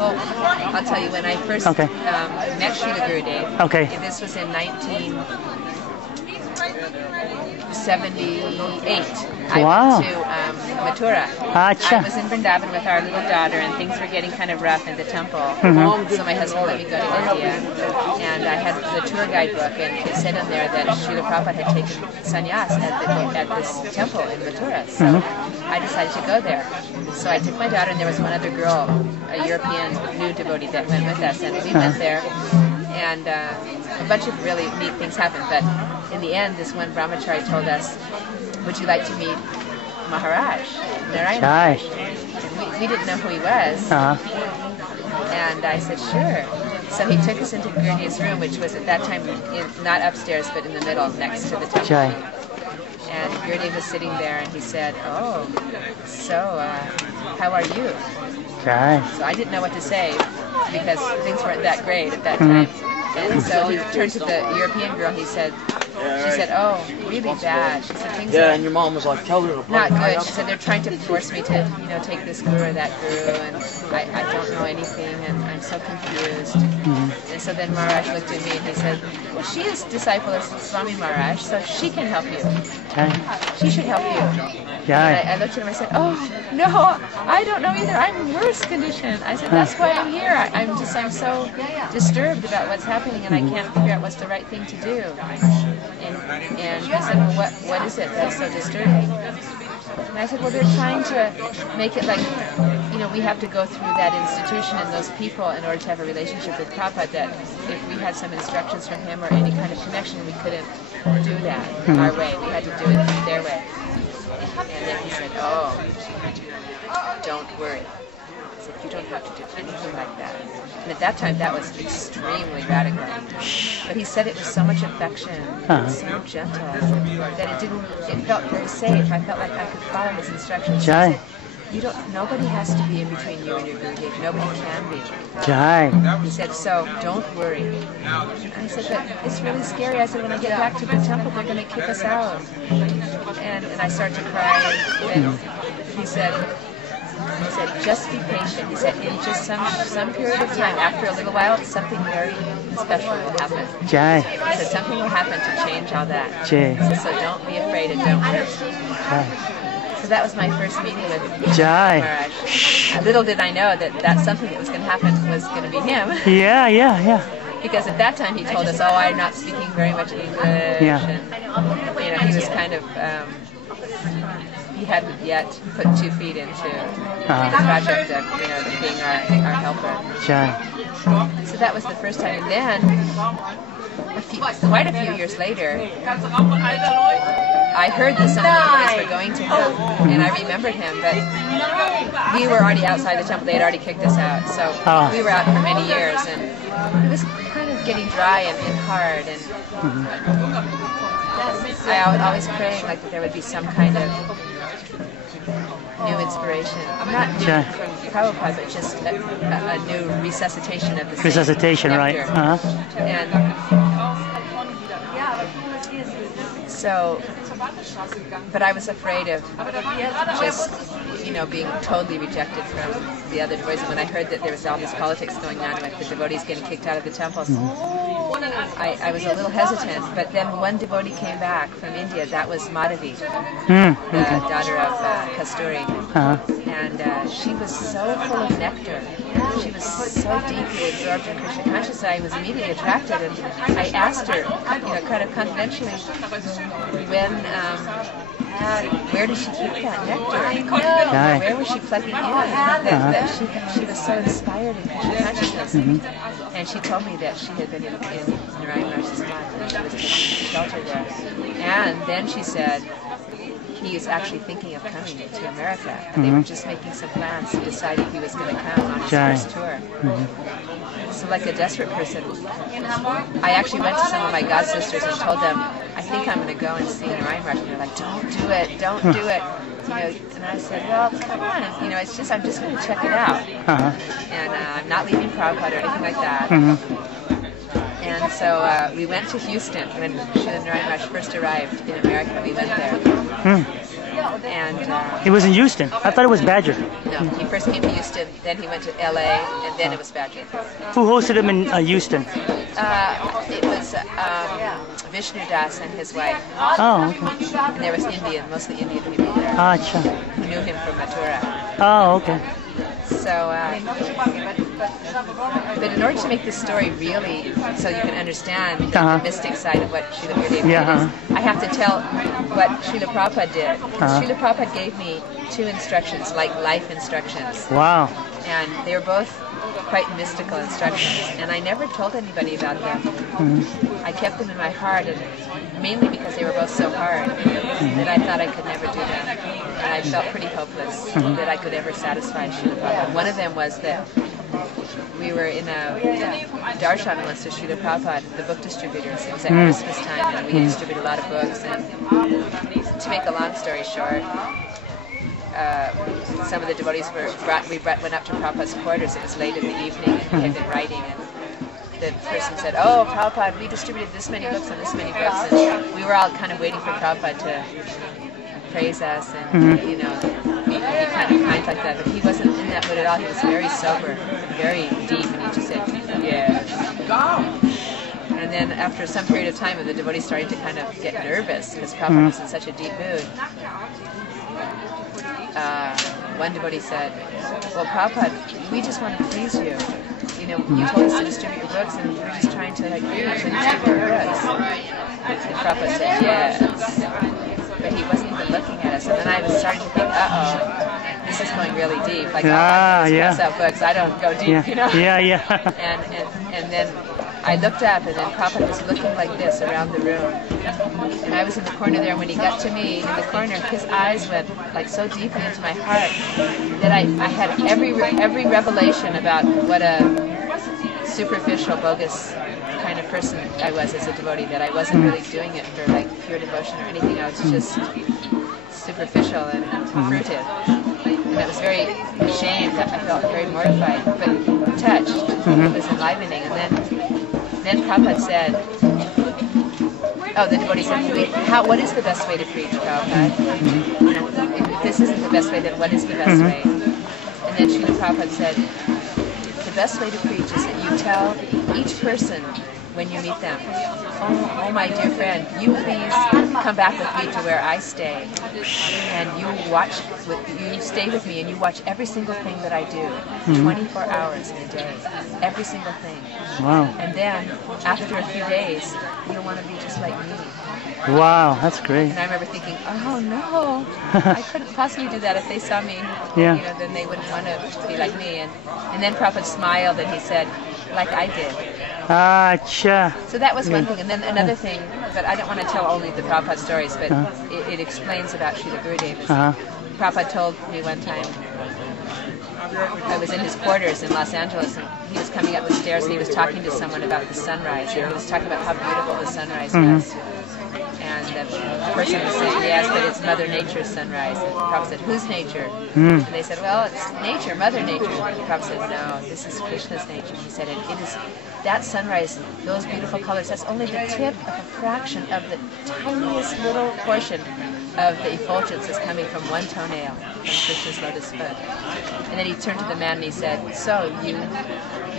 Well, I'll tell you, when I first met Srila Gurudeva, this was in 1978. I went to Mathura. I was in Vrindavan with our little daughter, and things were getting kind of rough in the temple. So my husband let me go to India, and I had the tour guide book, and it said in there that Srila Prabhupada had taken sannyas at this temple in Mathura. So I decided to go there. So I took my daughter, and there was one other girl, a European new devotee that went with us, and we went there, and a bunch of really neat things happened. But in the end, this one brahmachari told us, "Would you like to meet Maharaj, Narayana?" And we didn't know who he was. And I said, "Sure." So he took us into Gurudeva's room, which was at that time not upstairs, but in the middle, next to the temple. And Gurudeva was sitting there, and he said, "Oh, so how are you?" So I didn't know what to say, because things weren't that great at that time. And so he turned to the European girl. She said, "Oh, really bad." She said, "Things are and your mom was like, "Tell her to not good." She said, "They're trying to force me to, take this guru or that guru, and I don't know anything, and I'm so confused." And so then Maharaj looked at me, and he said, "Well, she is disciple of Swami Maharaj, so she can help you. She should help you." And I looked at him, I said, "Oh, no, I don't know either. I'm in worse condition." I said, "That's why I'm here. I'm so disturbed about what's happening, and I can't figure out what's the right thing to do." And he said, "Well, what is it that's so disturbing?" And I said, "Well, they're trying to make it like, we have to go through that institution and those people in order to have a relationship with Prabhupada, that if we had some instructions from him or any kind of connection, we couldn't do that our way. We had to do it their way." And then he said, "Oh, don't worry." He said, "You don't have to do anything like that." And at that time, that was extremely radical. But he said it with so much affection, so gentle, that it felt very safe. I felt like I could follow his instructions. He said, nobody has to be in between you and your Gurudev. Nobody can be. He said, "So don't worry." And I said, "But it's really scary." I said, "When I get back to the temple, they're going to kick us out." And I started to cry. And he said, "Just be patient." He said, "In just some period of time, after a little while, something very special will happen." He said, "Something will happen to change all that." He said, "So don't be afraid and don't worry." So that was my first meeting with Maharaj. Little did I know that something that was going to happen was going to be him. Because at that time he told us, "Oh, I'm not speaking very much English." And, he was kind of, he hadn't yet put 2 feet into the project of, being our helper. So that was the first time. And then, quite a few years later, I heard that some of the devotees were going to him, and I remembered him, but we were already outside the temple. They had already kicked us out, so we were out for many years, and it was kind of getting dry and hard, and I was always praying like that there would be some kind of new inspiration, not new from Prabhupada, but just a new resuscitation of the resuscitation, right? And so, but I was afraid of just, being totally rejected from the other devotees. When I heard that there was all this politics going on with the devotees getting kicked out of the temples, I was a little hesitant. But then one devotee came back from India. That was Madhavi, the daughter of Kasturi. And she was so full of nectar. She was so deeply absorbed in Krishna consciousness. I was immediately attracted, and I asked her, kind of confidentially, where did she keep that nectar? Where was she plugging in? That she was so inspired in Krishna consciousness. And she told me that she had been in Narayana Maharaj's life, and she was taking shelter there. And then she said, he is actually thinking of coming to America, and they were just making some plans to decide if he was going to come on his first tour. So like a desperate person, I actually went to some of my god sisters and told them, "I think I'm going to go and see Narayana Maharaj." And they're like, "Don't do it. And I said, "Well, come on, it's just, I'm just going to check it out. And I'm not leaving Prabhupada or anything like that." And so we went to Houston when Srila Narayana Maharaj first arrived in America. We went there. And it was in Houston. I thought it was Badger. no, he first came to Houston, then he went to LA, and then it was Badger. Who hosted him in Houston? It was Vishnu Das and his wife. Oh, okay. And there was mostly Indian people there. Acha. Who knew him from Mathura. Oh, okay. So, but in order to make this story really, so you can understand the mystic side of what Srila Gurudeva is, I have to tell what Srila Prabhupada did. Srila Prabhupada gave me 2 instructions, like life instructions. Wow. And they were both quite mystical instructions, and I never told anybody about them. I kept them in my heart, and mainly because they were both so hard that I thought I could never do them. And I felt pretty hopeless that I could ever satisfy Srila Prabhupada. One of them was that we were in a darshan once to Srila Prabhupada, the book distributors. It was at Christmas time, and we distributed a lot of books. And to make a long story short, some of the devotees went up to Prabhupada's quarters. It was late in the evening, and he had been writing, and the person said, "Oh, Prabhupada, we distributed this many books and this many books," and we were all kind of waiting for Prabhupada to praise us and be kind of kind like that. But he wasn't in that mood at all. He was very sober, very deep, and he just said, "Yes." And then after some period of time, the devotees started to kind of get nervous because Prabhupada was in such a deep mood. One devotee said, "Well, Prabhupada, we just want to please you. You know, you told us to distribute your books, and we're just trying to like preach and distribute your books." And Prabhupada said, "Yes." But he wasn't even looking at us. And then I was starting to think, uh-oh, this is going really deep. Like, I pass out books. I don't go deep, you know? And then I looked up, and then Prabhupada was looking like this around the room. And I was in the corner there, and when he got to me in the corner, his eyes went like so deeply into my heart that I had every revelation about what a superficial, bogus kind of person I was as a devotee, that I wasn't really doing it for like pure devotion or anything. I was just superficial and fruitive. And I was very ashamed. I felt very mortified, but touched. It was enlivening. And then Prabhupada said, the devotee said, what is the best way to preach, Prabhupada? If this isn't the best way, then what is the best way? And then Srila Prabhupada said, the best way to preach is that you tell each person when you meet them, oh my dear friend, you please come back with me to where I stay, and you stay with me and you watch every single thing that I do, 24 hours in a day, every single thing. Wow. And then after a few days, you'll want to be just like me. Wow, that's great. And I remember thinking, oh no, I couldn't possibly do that. If they saw me, then they wouldn't want to be like me. And then Prabhupada smiled and he said, like I did. Acha. So that was one thing. And then another thing, but I don't want to tell only the Prabhupada stories, but it explains about Srila Gurudeva. Prabhupada told me one time, I was in his quarters in Los Angeles, and he was coming up the stairs and he was talking to someone about the sunrise. And he was talking about how beautiful the sunrise was. And the person was saying, yes, but it's Mother Nature's sunrise. And Prabhupada said, whose nature? And they said, well, it's nature, Mother Nature. And Prabhupada said, no, this is Krishna's nature. He said, and it is that sunrise, those beautiful colors, that's only the tip of a fraction of the tiniest little portion of the effulgence that's coming from one toenail from Krishna's lotus foot. And then he turned to the man and he said, so you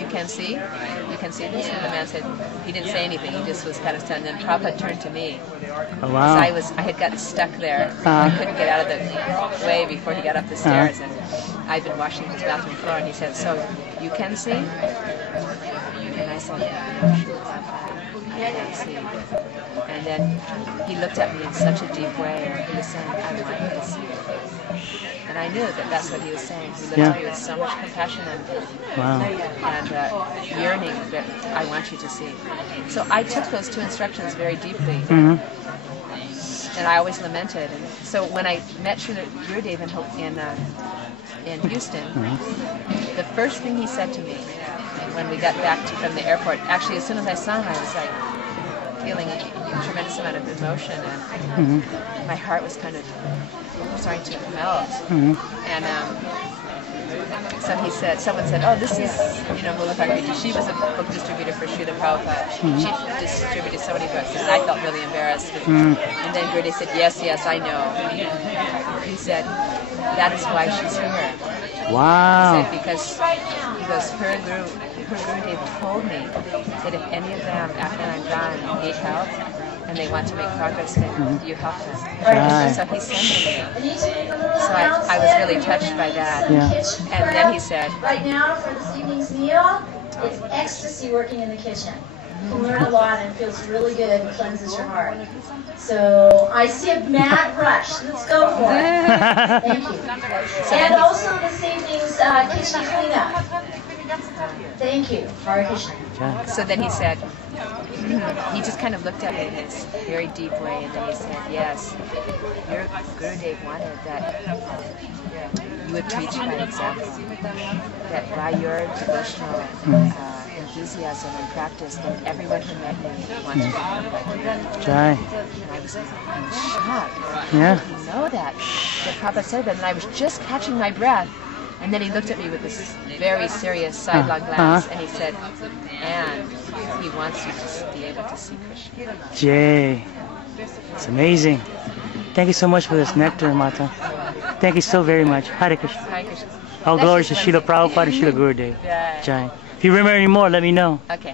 can see? You can see this? And the man said, he didn't say anything, he just was kind of stunned. And then Prabhupada turned to me. Oh, wow. Because I had gotten stuck there. I couldn't get out of the way before he got up the stairs. And I'd been washing his bathroom floor, and he said, so you can see? And I said, I can see. And then he looked at me in such a deep way, and he was saying, I want you to see. And I knew that that's what he was saying. He looked at me with so much compassion and yearning that I want you to see. So I took those 2 instructions very deeply. And I always lamented. And so when I met Srila Gurudeva in Houston, the first thing he said to me when we got back from the airport, actually as soon as I saw him, I was like feeling a tremendous amount of emotion, and my heart was kind of starting to melt. And so he said, someone said, oh, this is, Mula Prakrti. She was a book distributor for Srila Prabhupada. She distributed so many books, and I felt really embarrassed. And then Gurudev said, yes, I know. He said, that is why she's here. Wow. He said, because her Gurudev told me that if any of them, after I'm gone, need help, and they want to make progress, then you help them. Right. So he sent me. So I was really touched by that. Yeah. And then he said, right now for this evening's meal, it's ecstasy working in the kitchen. You can learn a lot and it feels really good and cleanses your heart. So I see a mad rush. Let's go for it. Thank you. And also this evening's kitchen cleanup. Thank you, Hare Krishna. So then he said, he just kind of looked at me in his very deep way, and then he said, yes, your Gurudev wanted that you would preach by example, that by your devotional enthusiasm and practice, then everyone who met you wants to become like you. Jai. And I was shocked. Yeah. You know that Prabhupada said that, and I was just catching my breath. And then he looked at me with this very serious sidelong glance, and he said, and he wants you to be able to see Krishna. Jai. It's amazing. Thank you so much for this nectar, Mata. Thank you so very much. Hare Krishna. Hare Krishna. All glories to Srila Prabhupada and Srila Gurudev. Jai. If you remember any more, let me know. Okay.